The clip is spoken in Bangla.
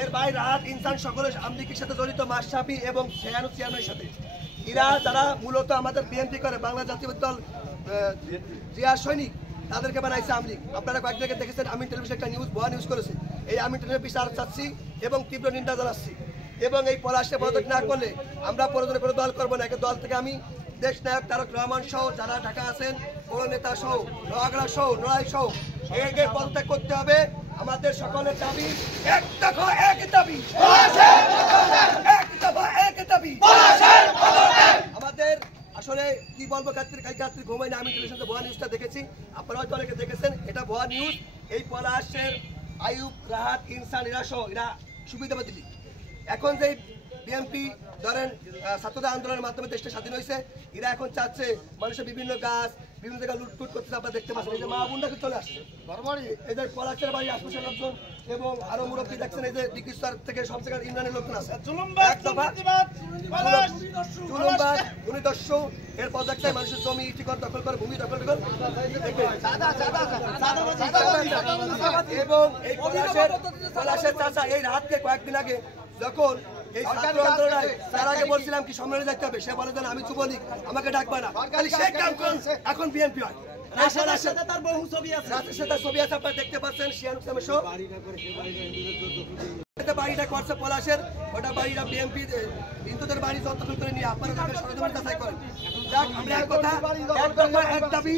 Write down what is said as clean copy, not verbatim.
এর ভাই রাহাত ইনসান সকলে আমলিগের সাথে জড়িত, মাশরাফি এবং শেয়ানুর চেয়ারম্যানের সাথে। এরা যারা মূলত আমাদের বিএনপি করে, বাংলা জাতীয়তাবাদী দল জিয়া সৈনিক, তাদেরকে বানাইছে আমলিগ। আপনারা কয়েকদিন আগে দেখেছেন আমিন টেলিভিশন একটা ভুয়া নিউজ করেছে। এই আমিন টেলিভিশনের বিচার চাচ্ছি এবং তীব্র নিন্দা জানাচ্ছি। এবং এই পলাশে পদত্যাগ না করলে আমরা প্রয়োজনে কোনো দল করবো না। দল থেকে আমি দেশ নায়ক তারেক রহমান সহ যারা ঢাকা আছেন, বড় নেতা সহ, নোয়াগড়া সহ, নড়াই সহ একে পদত্যাগ করতে হবে। আমাদের সকলের দাবি এক দফা এক দাবি, এক দফা এক দাবি। আমাদের আসলে কি বলবো, কালকে ঘুমাই না। আমি টেলিভিশনে ভুয়া নিউজটা দেখেছি, আপনারা হয়তো অনেকে দেখেছেন। এটা ভুয়া নিউজ। এই পলাশের আইয়ুব, রাহাত, ইনসান এরা সহ এরা সুবিধাবাদী লীগ। এখন যে বিএনপি ধরেন ছাত্রদের আন্দোলনের মাধ্যমে দেশটা স্বাধীন হয়েছে, এরা এখন চাচ্ছে মানুষের বিভিন্ন গাছ বিভিন্ন জায়গায় লুটফুট করতে। আপনারা দেখতে পাচ্ছেন এই যে মা বোনটাকে চলে আসছে, এই যে পলাশের বাড়ি আশপাশের লোকজন এবং আরো মুরব্বী দেখছেন, এই যে ডিগ্রি স্তর থেকে সব জায়গায় ইউনিয়নের লোকজন আছে। এর পদক্ষেপ মানুষের জমি ঠিকর দখল করে, ভূমি দখল করে এবং এই পলাশের চাচা এই রাতকে কয়েকদিন আগে যখন এই ছাত্র আন্দোলনে তার আগে বলছিলাম কি সম্মেলনে যাইতে হবে, সে বলে দেন আমি যুবলীগ, আমাকে ডাকবা না। খালি সে কাম করেন, এখন বিএনপি হয়। তার বহু ছবি আছে, ছবি আছে আপনারা দেখতে পাচ্ছেন। বাড়িটা করছে পলাশের, ওটা বাড়িটা বিএনপি হিন্দুদের বাড়ি দখল করে নিয়ে আপনারা তাকে সরজমিন যাচাই করেন। আমরা এক কথা, এক দাবি,